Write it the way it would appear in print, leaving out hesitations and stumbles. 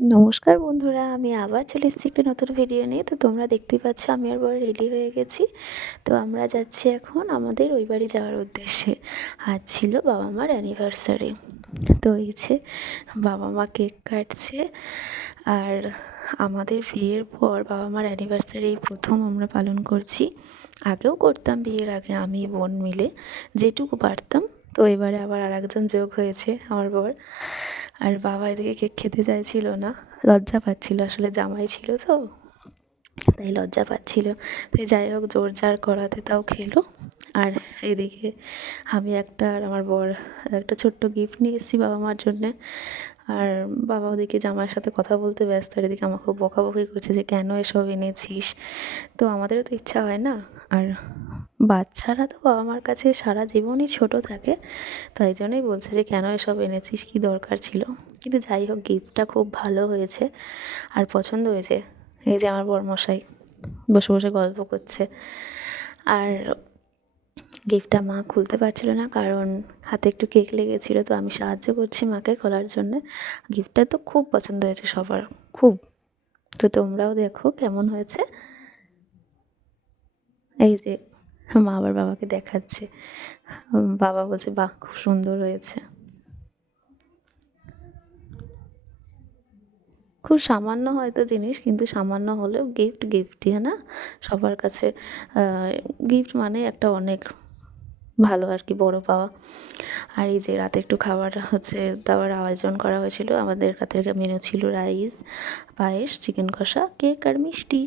নমস্কার বন্ধুরা, আমি আবার চলে এসেছি একটা নতুন ভিডিও নিয়ে। তো তোমরা দেখতেই পাচ্ছ আমি আর বর রেডি হয়ে গেছি। তো আমরা যাচ্ছি এখন আমাদের ওই বাড়ি যাওয়ার উদ্দেশ্যে। আজ ছিল বাবা মার অ্যানিভার্সারি। তো এই যে বাবা মা কেক কাটছে। আর আমাদের বিয়ের পর বাবা মার অ্যানিভার্সারি এই প্রথম আমরা পালন করছি। আগেও করতাম বিয়ের আগে আমি বোন মিলে যেটুকু পারতাম। তো এবারে আবার আরেকজন যোগ হয়েছে আমার বর। আর বাবা এদিকে কেক খেতে চাইছিল না, লজ্জা পাচ্ছিল, আসলে জামাই ছিল তো, তাই লজ্জা পাচ্ছিল। তাই যাই হোক জোর জার করাতে তাও খেলো। আর এদিকে আমি একটা আর আমার বর একটা ছোট্ট গিফট নিয়ে এসেছি বাবা মার জন্যে। আর বাবা ওদিকে জামাইয়ের সাথে কথা বলতে ব্যস্ত, আর এদিকে আমাকে খুব বকাবকি করছে যে কেন এসব এনেছিস। তো আমাদেরও তো ইচ্ছা হয় না। আর বাচ্চারা তো বাবা মার কাছে সারা জীবনই ছোট থাকে, তাই জন্যই বলছে যে কেন এসব এনেছিস, কী দরকার ছিল। কিন্তু যাই হোক গিফটটা খুব ভালো হয়েছে আর পছন্দ হয়েছে। এই যে আমার বরমশাই বসে বসে গল্প করছে। আর গিফটটা মা খুলতে পারছিল না, কারণ হাতে একটু কেক লেগেছিলো, তো আমি সাহায্য করছি মাকে খোলার জন্যে। গিফটটা তো খুব পছন্দ হয়েছে সবার, খুব। তো তোমরাও দেখো কেমন হয়েছে। এই যে মা আবার বাবাকে দেখাচ্ছে। বাবা বলছে বাহ খুব সুন্দর হয়েছে। খুব সামান্য হয়তো জিনিস, কিন্তু সামান্য হলেও গিফট গিফটই, না? সবার কাছে গিফট মানে একটা অনেক ভালো আর কি, বড় পাওয়া। আর এই যে রাতে একটু খাবার দাবার আয়োজন করা হয়েছিল। আমাদের রাতের মেনু ছিল রাইস, পায়েস, চিকেন কষা, কেক আর মিষ্টি।